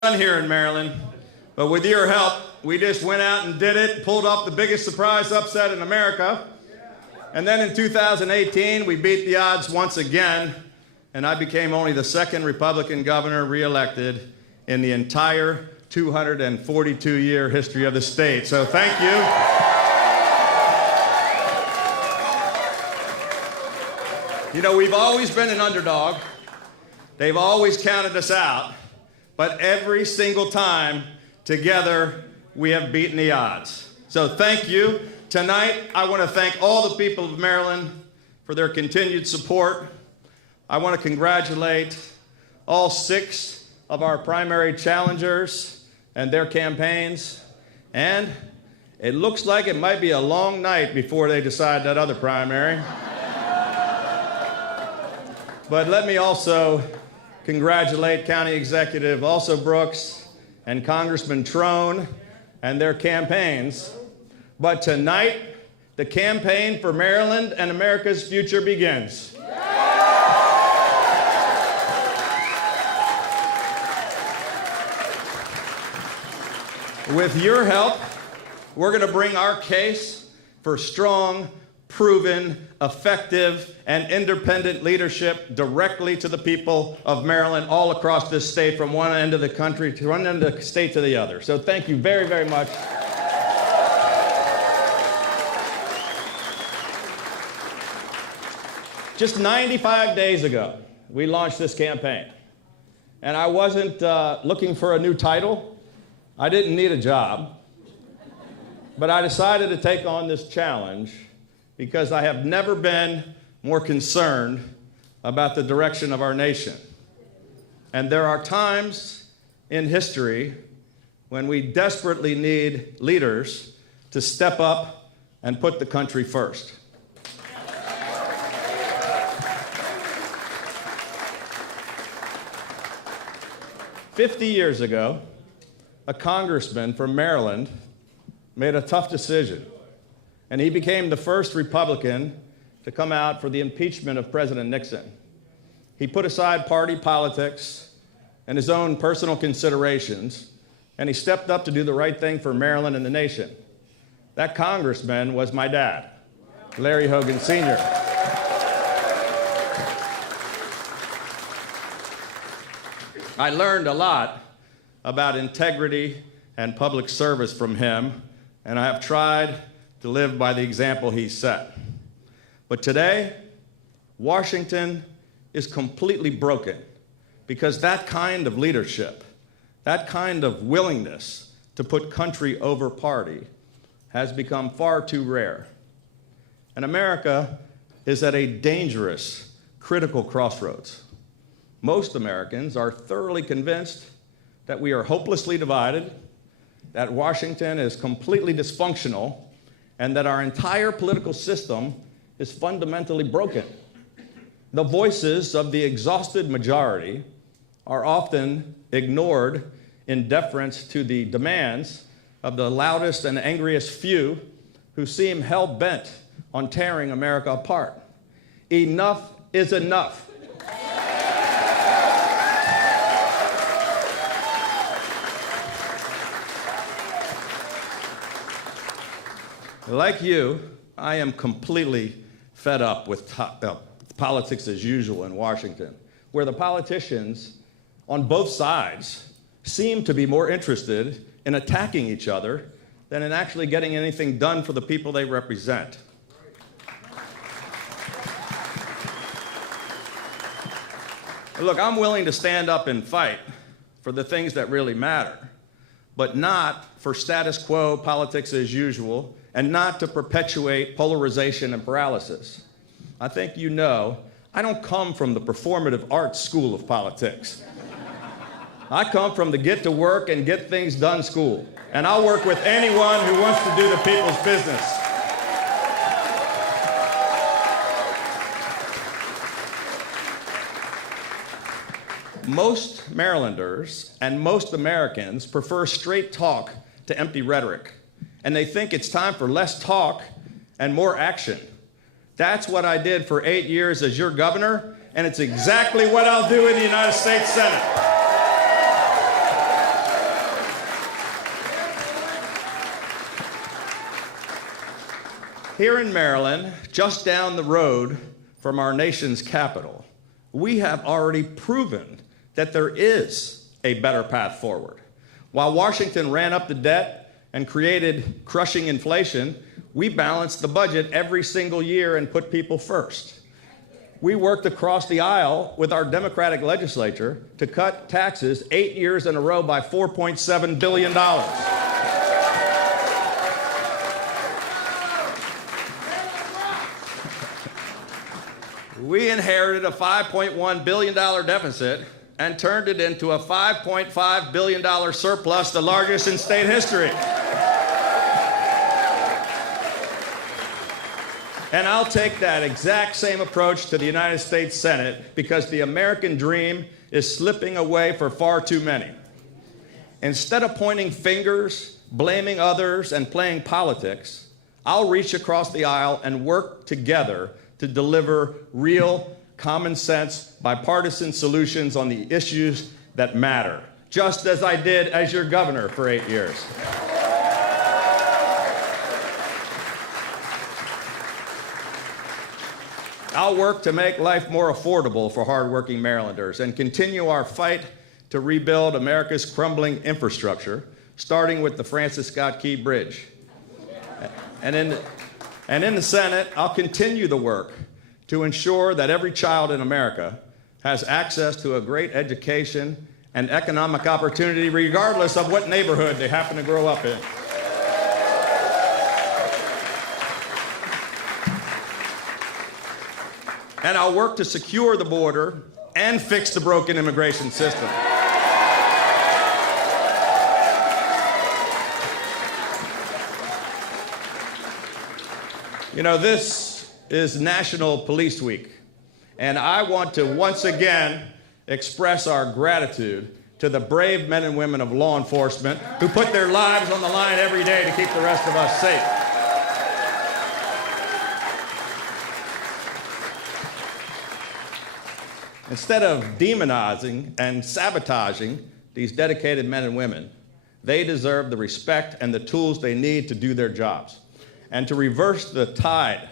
done here in Maryland, but with your help, we just went out and did it, pulled off the biggest surprise upset in America. And then in 2018, we beat the odds once again, and I became only the second Republican governor reelected in the entire 242-year history of the state. So thank you. You know, we've always been an underdog. They've always counted us out. But every single time, together, we have beaten the odds. So thank you. Tonight, I want to thank all the people of Maryland for their continued support. I want to congratulate all 6 of our primary challengers and their campaigns. And it looks like it might be a long night before they decide that other primary. But let me also congratulate County Executive also Brooks and Congressman Trone and their campaigns. But tonight, the campaign for Maryland and America's future begins. With your help, we're going to bring our case for strong, proven, effective, and independent leadership directly to the people of Maryland all across this state, from one end of the country to one end of the state to the other. So thank you very, very much. Just 95 days ago, we launched this campaign. And I wasn't looking for a new title. I didn't need a job. But I decided to take on this challenge because I have never been more concerned about the direction of our nation. And there are times in history when we desperately need leaders to step up and put the country first. "50 years ago, a congressman from Maryland made a tough decision, and he became the first Republican to come out for the impeachment of President Nixon. He put aside party politics and his own personal considerations, and he stepped up to do the right thing for Maryland and the nation. That congressman was my dad, Larry Hogan Sr. I learned a lot about integrity and public service from him, and I have tried to live by the example he set. But today, Washington is completely broken because that kind of leadership, that kind of willingness to put country over party has become far too rare. And America is at a dangerous, critical crossroads. Most Americans are thoroughly convinced that we are hopelessly divided, that Washington is completely dysfunctional, and that our entire political system is fundamentally broken. The voices of the exhausted majority are often ignored in deference to the demands of the loudest and angriest few who seem hell-bent on tearing America apart. Enough is enough. Like you, I am completely fed up with politics as usual in Washington, where the politicians on both sides seem to be more interested in attacking each other than in actually getting anything done for the people they represent. Look, I'm willing to stand up and fight for the things that really matter, but not for status quo politics as usual, and not to perpetuate polarization and paralysis. I think you know, I don't come from the performative arts school of politics. I come from the get to work and get things done school. And I'll work with anyone who wants to do the people's business. Most Marylanders and most Americans prefer straight talk to empty rhetoric. And they think it's time for less talk and more action. That's what I did for 8 years as your governor, and it's exactly what I'll do in the United States Senate. Here in Maryland, just down the road from our nation's capital, we have already proven that there is a better path forward. While Washington ran up the debt and created crushing inflation, we balanced the budget every single year and put people first. We worked across the aisle with our Democratic legislature to cut taxes 8 years in a row by $4.7 billion. We inherited a $5.1 billion deficit and turned it into a $5.5 billion surplus, the largest in state history. And I'll take that exact same approach to the United States Senate because the American dream is slipping away for far too many. Instead of pointing fingers, blaming others, and playing politics, I'll reach across the aisle and work together to deliver real, common sense, bipartisan solutions on the issues that matter, just as I did as your governor for 8 years. I'll work to make life more affordable for hardworking Marylanders and continue our fight to rebuild America's crumbling infrastructure, starting with the Francis Scott Key Bridge. And in the Senate, I'll continue the work to ensure that every child in America has access to a great education and economic opportunity, regardless of what neighborhood they happen to grow up in. And I'll work to secure the border and fix the broken immigration system. You know, this is National Police Week, and I want to once again express our gratitude to the brave men and women of law enforcement who put their lives on the line every day to keep the rest of us safe. Instead of demonizing and sabotaging these dedicated men and women, they deserve the respect and the tools they need to do their jobs. And to reverse the tide,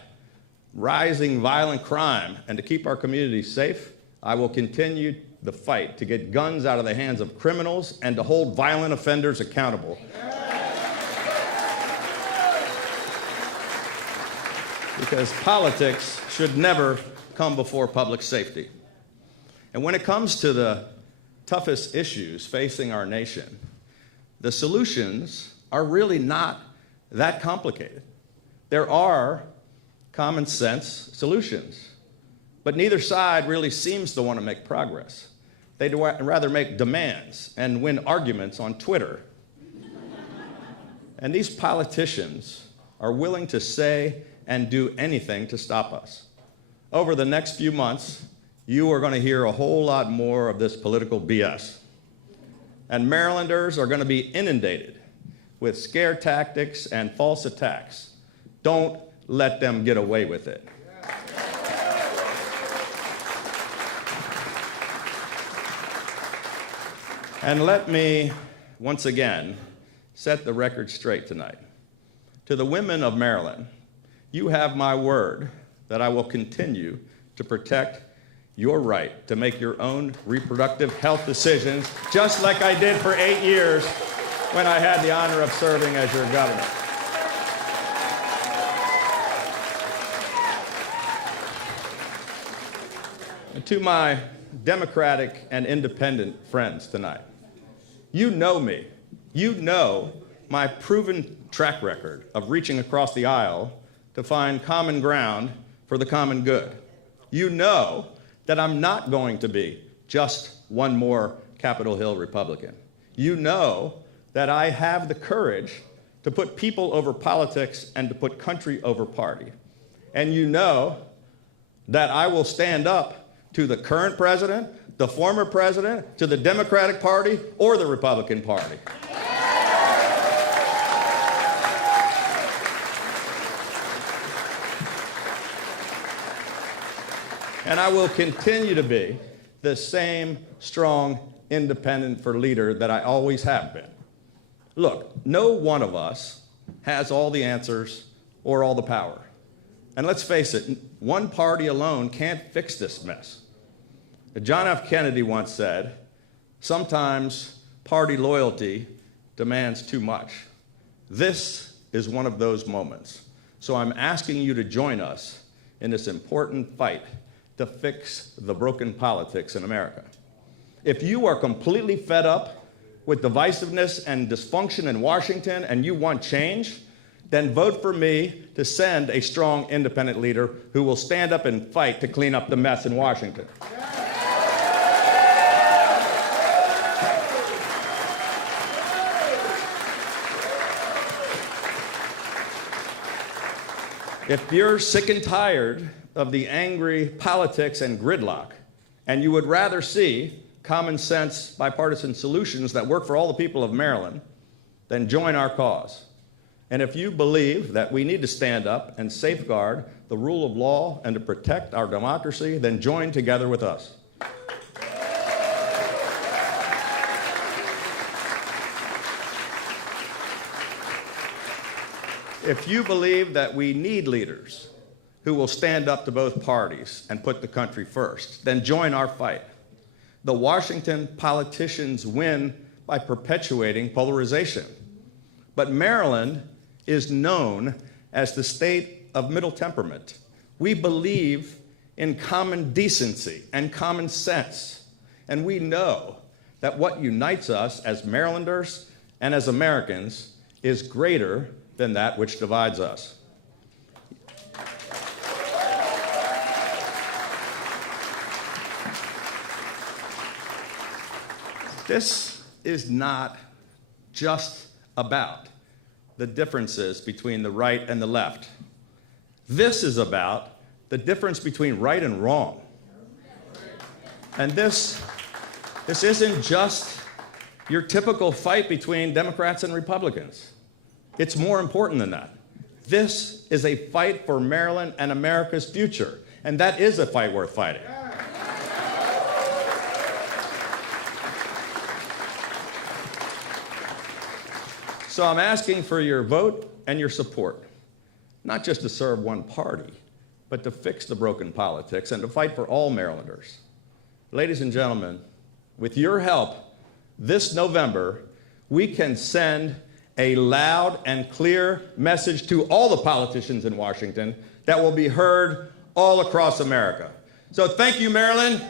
rising violent crime, and to keep our communities safe, I will continue the fight to get guns out of the hands of criminals and to hold violent offenders accountable. Because politics should never come before public safety. And when it comes to the toughest issues facing our nation, the solutions are really not that complicated. There are common sense solutions, but neither side really seems to want to make progress. They'd rather make demands and win arguments on Twitter. And these politicians are willing to say and do anything to stop us. Over the next few months, you are going to hear a whole lot more of this political BS. And Marylanders are going to be inundated with scare tactics and false attacks. Don't let them get away with it. And let me, once again, set the record straight tonight. To the women of Maryland, you have my word that I will continue to protect your right to make your own reproductive health decisions, just like I did for 8 years when I had the honor of serving as your governor. And to my Democratic and independent friends tonight, you know me. You know my proven track record of reaching across the aisle to find common ground for the common good. You know that I'm not going to be just one more Capitol Hill Republican. You know that I have the courage to put people over politics and to put country over party. And you know that I will stand up to the current president, the former president, to the Democratic Party, or the Republican Party. And I will continue to be the same strong, independent leader that I always have been. Look, no one of us has all the answers or all the power. And let's face it, one party alone can't fix this mess. John F. Kennedy once said, sometimes party loyalty demands too much. This is one of those moments. So I'm asking you to join us in this important fight to fix the broken politics in America. If you are completely fed up with divisiveness and dysfunction in Washington and you want change, then vote for me to send a strong independent leader who will stand up and fight to clean up the mess in Washington. If you're sick and tired of the angry politics and gridlock, and you would rather see common sense bipartisan solutions that work for all the people of Maryland, then join our cause. And if you believe that we need to stand up and safeguard the rule of law and to protect our democracy, then join together with us. If you believe that we need leaders who will stand up to both parties and put the country first, then join our fight. The Washington politicians win by perpetuating polarization. But Maryland is known as the state of middle temperament. We believe in common decency and common sense. And we know that what unites us as Marylanders and as Americans is greater than that which divides us. This is not just about the differences between the right and the left. This is about the difference between right and wrong. And this isn't just your typical fight between Democrats and Republicans. It's more important than that. This is a fight for Maryland and America's future, and that is a fight worth fighting. So I'm asking for your vote and your support, not just to serve one party, but to fix the broken politics and to fight for all Marylanders. Ladies and gentlemen, with your help, this November, we can send a loud and clear message to all the politicians in Washington that will be heard all across America. So thank you, Maryland.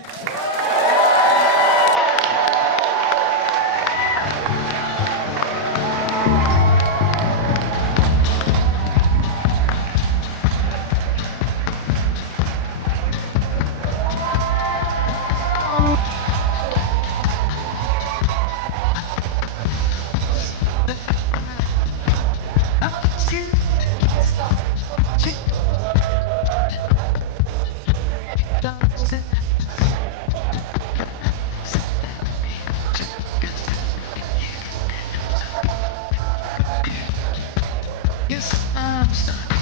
Yes, I'm stuck.